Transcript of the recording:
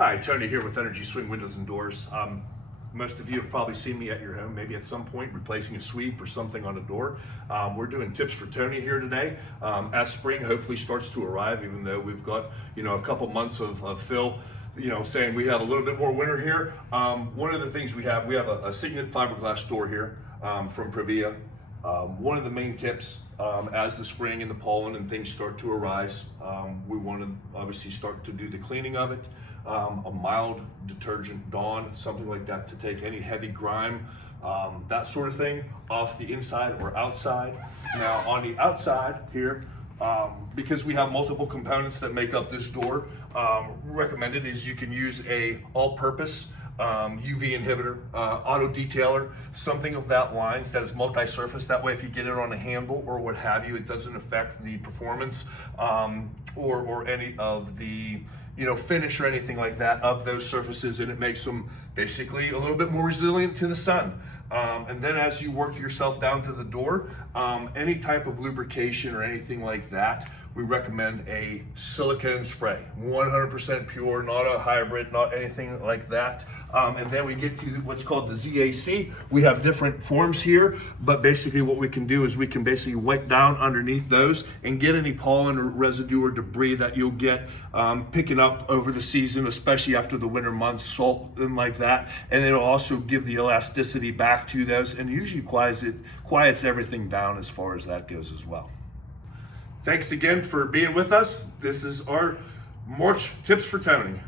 Hi, Tony here with Energy Swing Windows and Doors. Most of you have probably seen me at your home, maybe at some point replacing a sweep or something on a door. We're doing tips for Tony here today. As spring hopefully starts to arrive, even though we've got a couple months of Phil saying we have a little bit more winter here. One of the things we have a Signet fiberglass door here from ProVia. One of the main tips as the spring and the pollen and things start to arise, we want to obviously start to do the cleaning of it. A mild detergent, Dawn, something like that, to take any heavy grime, that sort of thing, off the inside or outside. Now on the outside here, because we have multiple components that make up this door, recommended is you can use a all-purpose UV inhibitor, auto detailer, something of that lines that is multi-surface. That way if you get it on a handle or what have you, it doesn't affect the performance or any of the finish or anything like that of those surfaces, and it makes them basically a little bit more resilient to the sun. And then as you work yourself down to the door, any type of lubrication or anything like that, we recommend a silicone spray, 100% pure, not a hybrid, not anything like that. And then we get to what's called the ZAC. We have different forms here, but basically what we can do is we can basically wipe down underneath those and get any pollen or residue or debris that you'll get picking up over the season, especially after the winter months, salt and like that. And it'll also give the elasticity back to those, and usually quiets everything down as far as that goes as well. Thanks again for being with us. This is our March Tips for Tony.